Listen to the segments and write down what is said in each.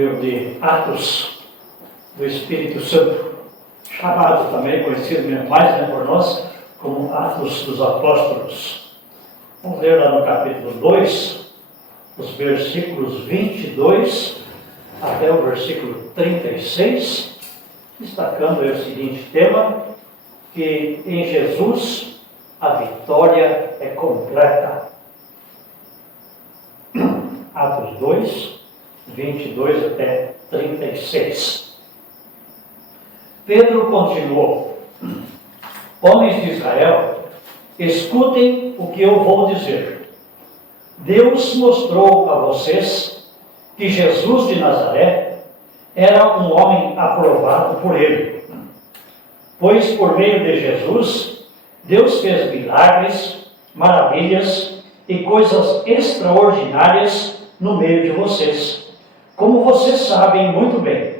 livro de Atos do Espírito Santo, chamado também, conhecido mais por nós, como Atos dos Apóstolos. Vamos ler lá no capítulo 2, os versículos 22 até o versículo 36, destacando aí o seguinte tema, que em Jesus a vitória é completa. Atos 2, 22 até 36. Pedro continuou: homens de Israel, escutem o que eu vou dizer. Deus mostrou a vocês que Jesus de Nazaré era um homem aprovado por ele. Pois por meio de Jesus, Deus fez milagres, maravilhas e coisas extraordinárias no meio de vocês, como vocês sabem muito bem.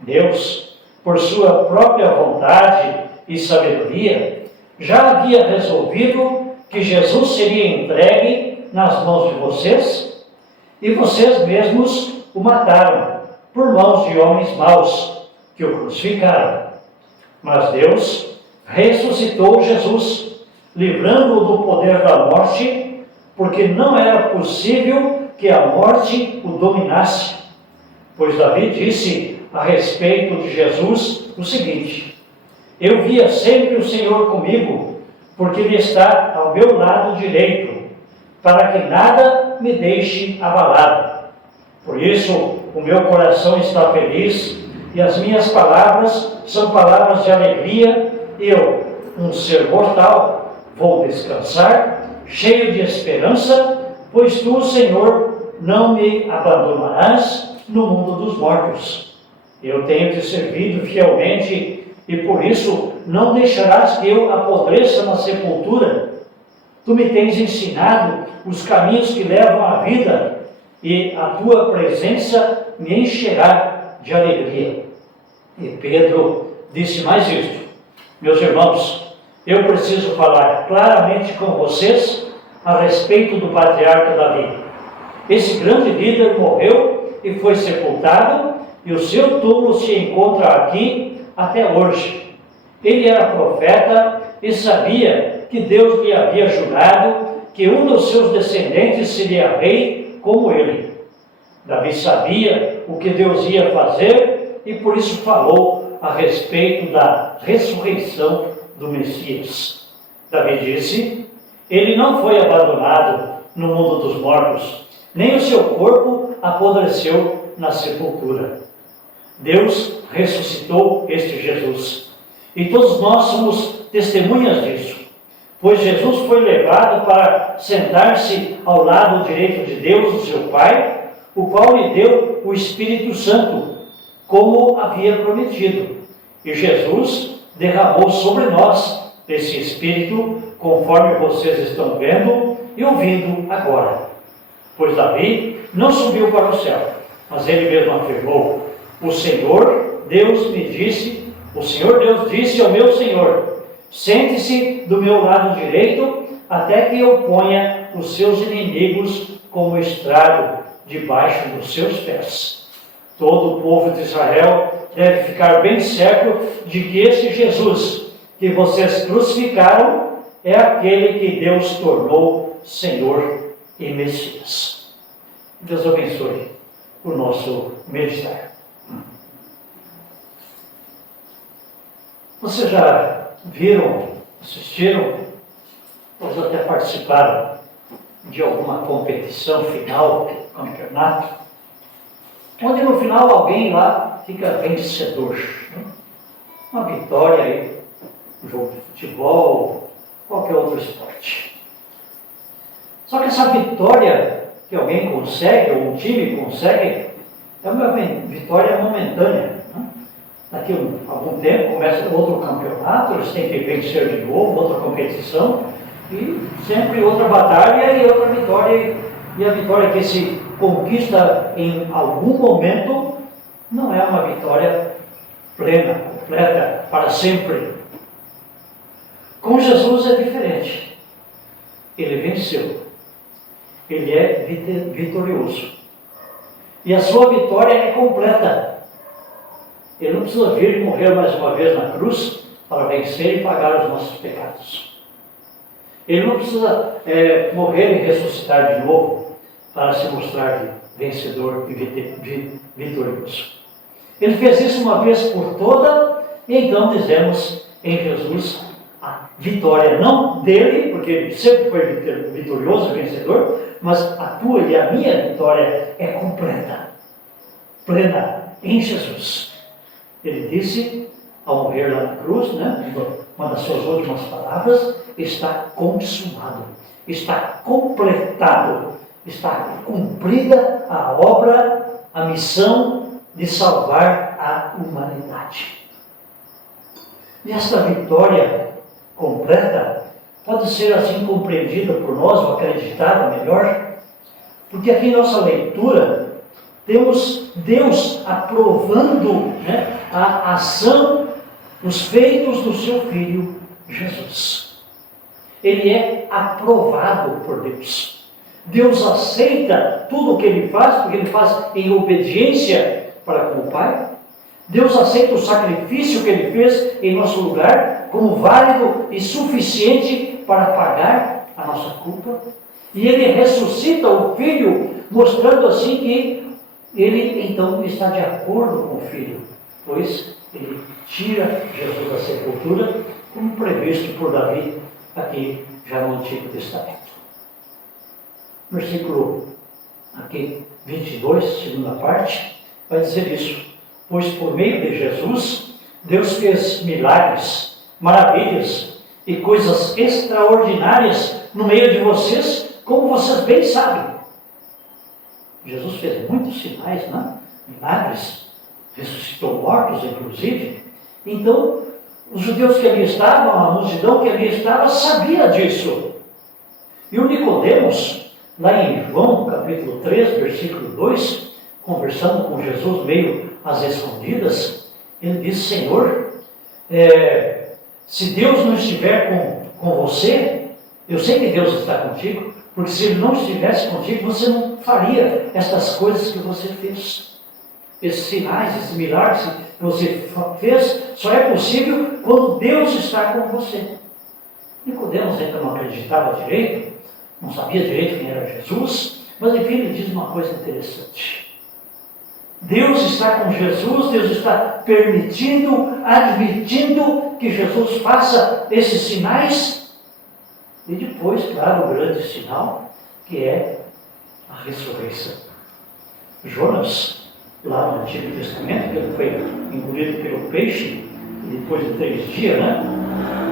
Deus, por sua própria vontade e sabedoria, já havia resolvido que Jesus seria entregue nas mãos de vocês, e vocês mesmos o mataram por mãos de homens maus, que o crucificaram. Mas Deus ressuscitou Jesus, livrando-o do poder da morte, porque não era possível que a morte o dominasse. Pois Davi disse a respeito de Jesus o seguinte: eu via sempre o Senhor comigo, porque Ele está ao meu lado direito, para que nada me deixe abalado. Por isso o meu coração está feliz, e as minhas palavras são palavras de alegria. Eu, um ser mortal, vou descansar, cheio de esperança, pois tu, Senhor, não me abandonarás no mundo dos mortos. Eu tenho te servido fielmente, e por isso não deixarás que eu apodreça na sepultura. Tu me tens ensinado os caminhos que levam à vida, e a tua presença me encherá de alegria. E Pedro disse mais isto: meus irmãos, eu preciso falar claramente com vocês a respeito do patriarca Davi. Esse grande líder morreu e foi sepultado, e o seu túmulo se encontra aqui até hoje. Ele era profeta e sabia que Deus lhe havia jurado que um dos seus descendentes seria rei como ele. Davi sabia o que Deus ia fazer e por isso falou a respeito da ressurreição do Messias. Davi disse: ele não foi abandonado no mundo dos mortos, nem o seu corpo apodreceu na sepultura. Deus ressuscitou este Jesus, e todos nós somos testemunhas disso, pois Jesus foi levado para sentar-se ao lado direito de Deus, o seu Pai, o qual lhe deu o Espírito Santo, como havia prometido. E Jesus derramou sobre nós esse Espírito, conforme vocês estão vendo e ouvindo agora. Pois Davi não subiu para o céu, mas ele mesmo afirmou: o Senhor Deus disse ao meu Senhor: sente-se do meu lado direito, até que eu ponha os seus inimigos como estrado debaixo dos seus pés. Todo o povo de Israel deve ficar bem certo de que esse Jesus que vocês crucificaram é aquele que Deus tornou Senhor e Messias. Deus abençoe o nosso meditar. Vocês já viram, assistiram, ou até participaram de alguma competição final, campeonato, onde no final alguém lá fica vencedor, né? Uma vitória aí, um jogo de futebol, qualquer outro esporte. Só que essa vitória que alguém consegue, ou um time consegue, é uma vitória momentânea, né? Daqui a algum tempo começa outro campeonato, eles têm que vencer de novo, outra competição, e sempre outra batalha e outra vitória. E a vitória que se conquista em algum momento não é uma vitória plena, completa, para sempre. Com Jesus é diferente. Ele venceu. Ele é vitorioso. E a sua vitória é completa. Ele não precisa vir e morrer mais uma vez na cruz para vencer e pagar os nossos pecados. Ele não precisa morrer e ressuscitar de novo para se mostrar vencedor e vitorioso. Ele fez isso uma vez por toda, e então dizemos em Jesus a vitória, não dele, porque ele sempre foi vitorioso e vencedor, mas a tua e a minha vitória é completa, plena em Jesus. Ele disse, ao morrer lá na cruz, uma das suas últimas palavras, está consumado, está completado, está cumprida a obra, a missão de salvar a humanidade. E esta vitória completa pode ser assim compreendida por nós, ou acreditada melhor, porque aqui em nossa leitura temos Deus aprovando a ação, os feitos do seu Filho Jesus. Ele é aprovado por Deus. Deus aceita tudo o que ele faz, porque ele faz em obediência para com o Pai. Deus aceita o sacrifício que ele fez em nosso lugar como válido e suficiente para pagar a nossa culpa. E ele ressuscita o Filho, mostrando assim que ele então está de acordo com o Filho, pois ele tira Jesus da sepultura, como previsto por Davi aqui já no Antigo Testamento. Versículo aqui 22, segunda parte, vai dizer isso. Pois por meio de Jesus, Deus fez milagres, maravilhas e coisas extraordinárias no meio de vocês, como vocês bem sabem. Jesus fez muitos sinais, milagres, ressuscitou mortos, inclusive. Então, os judeus que ali estavam, a multidão que ali estava, sabia disso. E o Nicodemos, lá em João, capítulo 3, versículo 2, conversando com Jesus meio às escondidas, ele disse: Senhor, se Deus não estiver com você, eu sei que Deus está contigo, porque se Ele não estivesse contigo, você não faria estas coisas que você fez. Esses sinais, esses milagres que você fez, só é possível quando Deus está com você. Nicodemos ainda não acreditava direito, não sabia direito quem era Jesus, mas enfim, ele diz uma coisa interessante. Deus está com Jesus, Deus está permitindo, admitindo que Jesus faça esses sinais. E depois, claro, o grande sinal, que é a ressurreição. Jonas, lá no Antigo Testamento, que ele foi engolido pelo peixe, e depois de 3 dias,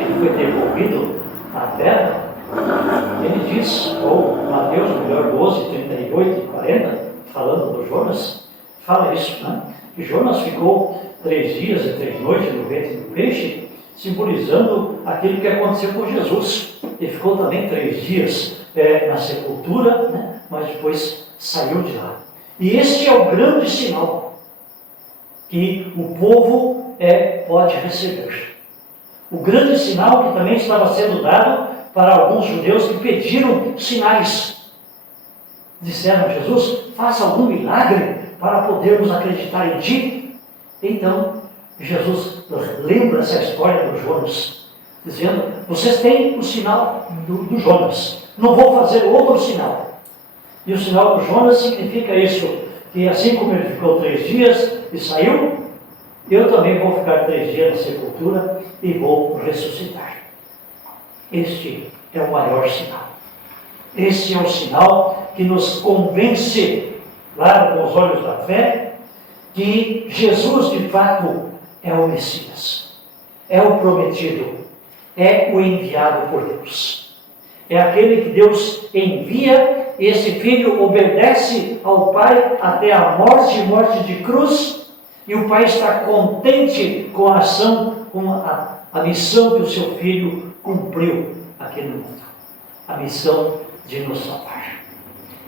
ele foi devolvido à terra. Ele diz, ou Mateus, melhor 12, 38 e 40, falando do Jonas, fala isso, que Jonas ficou 3 dias e 3 noites no ventre do peixe, simbolizando aquilo que aconteceu com Jesus. Ele ficou também 3 dias na sepultura, mas depois saiu de lá. E este é o grande sinal que o povo pode receber. O grande sinal que também estava sendo dado para alguns judeus que pediram sinais. Disseram: Jesus, faça algum milagre para podermos acreditar em Ti. Então, Jesus lembra essa história do Jonas, dizendo: vocês têm o sinal do Jonas, não vou fazer outro sinal. E o sinal do Jonas significa isso, que assim como ele ficou 3 dias e saiu, eu também vou ficar 3 dias na sepultura e vou ressuscitar. Este é o maior sinal. Este é o sinal que nos convence, claro, com os olhos da fé, que Jesus de fato é o Messias, é o prometido, é o enviado por Deus. É aquele que Deus envia, e esse filho obedece ao Pai até a morte e morte de cruz, e o Pai está contente com a ação, com a missão que o seu filho cumpriu aqui no mundo, a missão de nos salvar.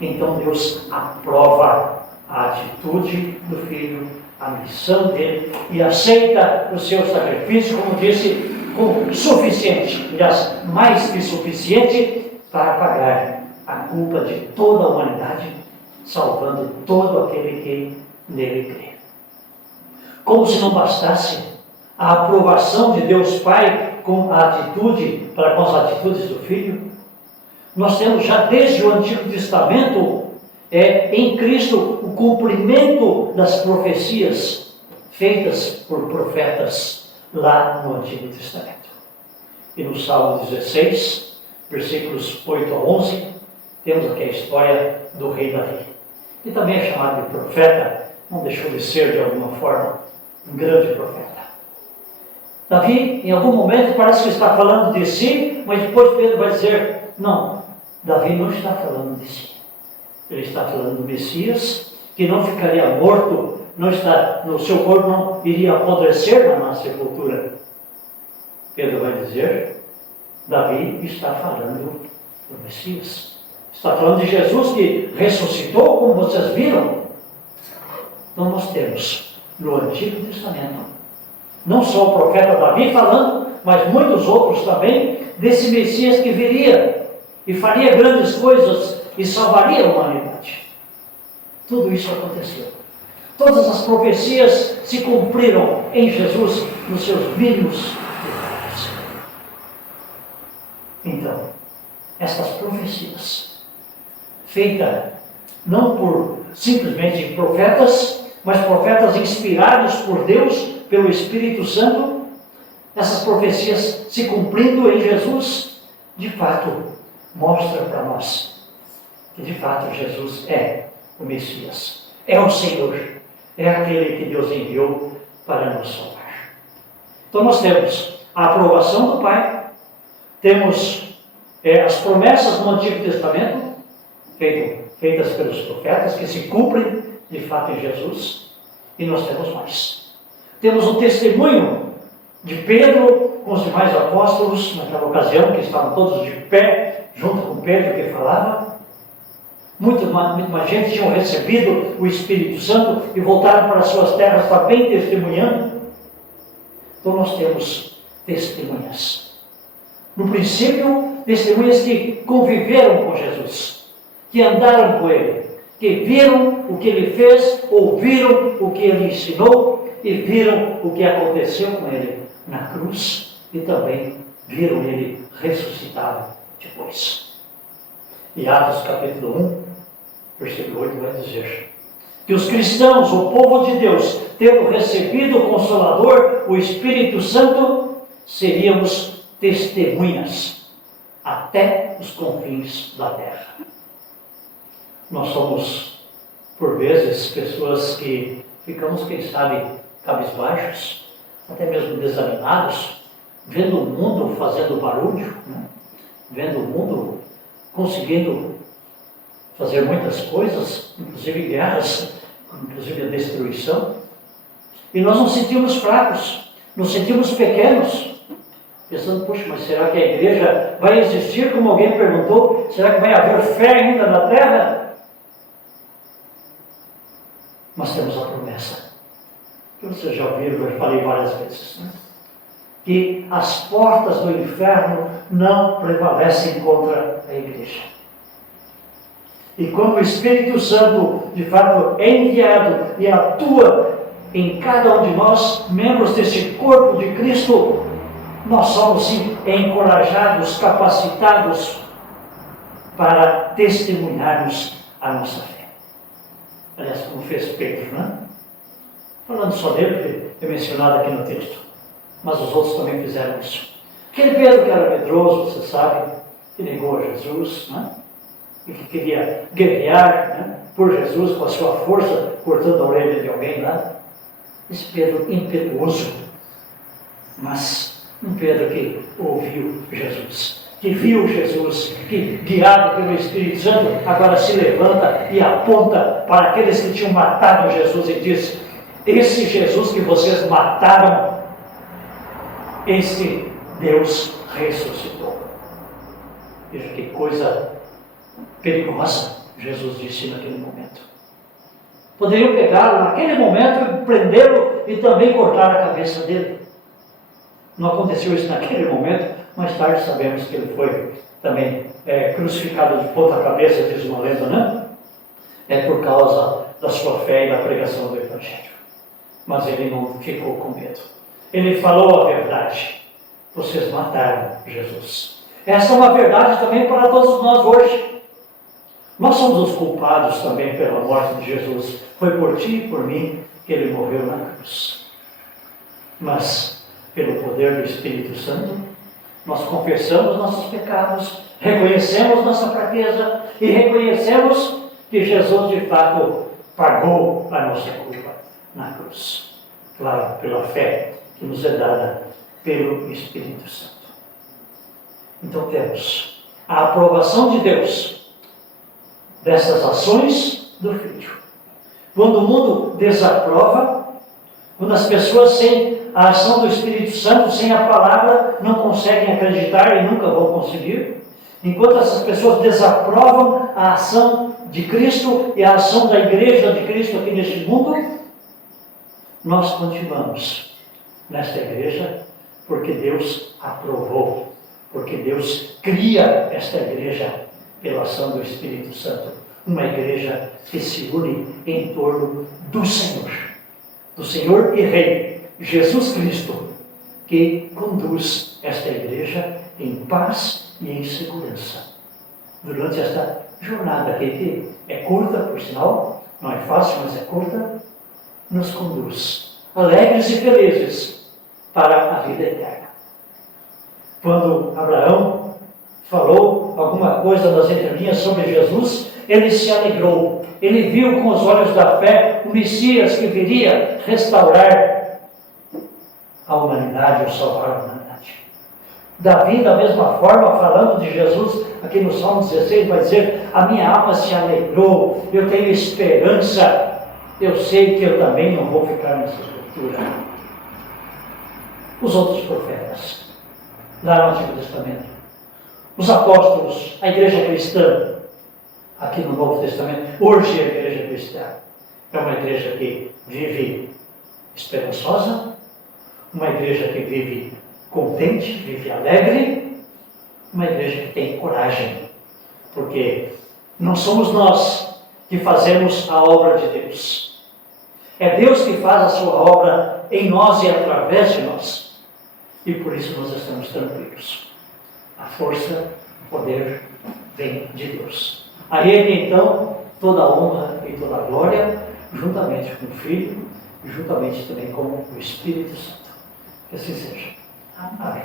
Então Deus aprova a atitude do filho, a missão dele, e aceita o seu sacrifício, como disse, com suficiente, aliás, mais que suficiente, para pagar a culpa de toda a humanidade, salvando todo aquele que nele crê. Como se não bastasse a aprovação de Deus Pai com a atitude, para com as atitudes do Filho, nós temos já desde o Antigo Testamento, em Cristo, o cumprimento das profecias feitas por profetas lá no Antigo Testamento. E no Salmo 16, versículos 8 a 11, temos aqui a história do rei Davi, que também é chamado de profeta, não deixou de ser de alguma forma um grande profeta. Davi, em algum momento, parece que está falando de si, mas depois Pedro vai dizer, não, Davi não está falando de si. Ele está falando do Messias, que não ficaria morto, no seu corpo não iria apodrecer na sepultura. Pedro vai dizer, Davi está falando do Messias. Está falando de Jesus que ressuscitou, como vocês viram. Então nós temos, no Antigo Testamento, não só o profeta Davi falando, mas muitos outros também, desse Messias que viria e faria grandes coisas e salvaria a humanidade. Tudo isso aconteceu. Todas as profecias se cumpriram em Jesus nos seus mínimos detalhes. Então, estas profecias, feitas não por simplesmente profetas, mas profetas inspirados por Deus, pelo Espírito Santo, essas profecias se cumprindo em Jesus, de fato, mostra para nós que de fato Jesus é o Messias, é o Senhor, é aquele que Deus enviou para nos salvar. Então nós temos a aprovação do Pai, temos as promessas no Antigo Testamento, feitas pelos profetas, que se cumprem de fato em Jesus, e nós temos mais. Temos o testemunho de Pedro com os demais apóstolos, naquela ocasião, que estavam todos de pé, junto com Pedro, que falava. Muito mais gente tinham recebido o Espírito Santo e voltaram para suas terras também testemunhando. Então nós temos testemunhas. No princípio, testemunhas que conviveram com Jesus, que andaram com Ele, que viram o que Ele fez, ouviram o que Ele ensinou e viram o que aconteceu com Ele na cruz e também viram Ele ressuscitado depois. E Atos capítulo 1, versículo 8 vai dizer que os cristãos, o povo de Deus, tendo recebido o Consolador, o Espírito Santo, seríamos testemunhas até os confins da terra. Nós somos, por vezes, pessoas que ficamos, quem sabe, cabisbaixos, até mesmo desanimados, vendo o mundo fazendo barulho, vendo o mundo conseguindo fazer muitas coisas, inclusive guerras, inclusive a destruição, e nós nos sentimos fracos, nos sentimos pequenos, pensando, puxa, mas será que a igreja vai existir, como alguém perguntou? Será que vai haver fé ainda na terra? Nós temos a promessa, que vocês já ouviram, eu falei várias vezes, que as portas do inferno não prevalecem contra a igreja. E quando o Espírito Santo, de fato, é enviado e atua em cada um de nós, membros desse corpo de Cristo, nós somos sim encorajados, capacitados para testemunharmos a nossa fé. Aliás, como fez Pedro, falando só dele, porque é mencionado aqui no texto, mas os outros também fizeram isso. Aquele Pedro que era medroso, você sabe, que negou a Jesus, e que queria guerrear por Jesus com a sua força, cortando a orelha de alguém lá. Esse Pedro impetuoso, mas um Pedro que ouviu Jesus, que viu Jesus, que, guiado pelo Espírito Santo, agora se levanta e aponta para aqueles que tinham matado Jesus e diz: esse Jesus que vocês mataram, esse Deus ressuscitou. Veja que coisa perigosa Jesus disse naquele momento. Poderiam pegá-lo naquele momento, prendê-lo e também cortar a cabeça dele. Não aconteceu isso naquele momento, mais tarde sabemos que ele foi também crucificado de ponta cabeça, diz uma lenda, é por causa da sua fé e da pregação do Evangelho. Mas ele não ficou com medo. Ele falou a verdade. Vocês mataram Jesus. Essa é uma verdade também para todos nós hoje. Nós somos os culpados também pela morte de Jesus. Foi por ti e por mim que ele morreu na cruz. Mas, pelo poder do Espírito Santo, nós confessamos nossos pecados, reconhecemos nossa fraqueza e reconhecemos que Jesus de fato pagou a nossa culpa na cruz. Claro, pela fé que nos é dada pelo Espírito Santo. Então temos a aprovação de Deus dessas ações do Filho. Quando o mundo desaprova, quando as pessoas sem a ação do Espírito Santo, sem a palavra, não conseguem acreditar e nunca vão conseguir, enquanto essas pessoas desaprovam a ação de Cristo e a ação da igreja de Cristo aqui neste mundo, nós continuamos nesta igreja porque Deus aprovou, porque Deus cria esta igreja pela ação do Espírito Santo, uma igreja que se une em torno do Senhor e Rei, Jesus Cristo, que conduz esta igreja em paz e em segurança. Durante esta jornada que é curta, por sinal, não é fácil, mas é curta, nos conduz, alegres e felizes, para a vida eterna. Quando Abraão falou alguma coisa nas entrelinhas sobre Jesus, ele se alegrou. Ele viu com os olhos da fé o Messias que viria restaurar a humanidade, ou salvar a humanidade. Davi, da mesma forma, falando de Jesus, aqui no Salmo 16, vai dizer: a minha alma se alegrou, eu tenho esperança, eu sei que eu também não vou ficar nessa estrutura. Os outros profetas, lá no Antigo Testamento, os apóstolos, a igreja cristã, aqui no Novo Testamento, hoje a igreja cristã é uma igreja que vive esperançosa, uma igreja que vive contente, vive alegre, uma igreja que tem coragem, porque não somos nós que fazemos a obra de Deus. É Deus que faz a sua obra em nós e através de nós. E por isso nós estamos tranquilos. A força, o poder vem de Deus. A Ele, então, toda a honra e toda a glória, juntamente com o Filho e juntamente também com o Espírito Santo. Que assim seja. Amém.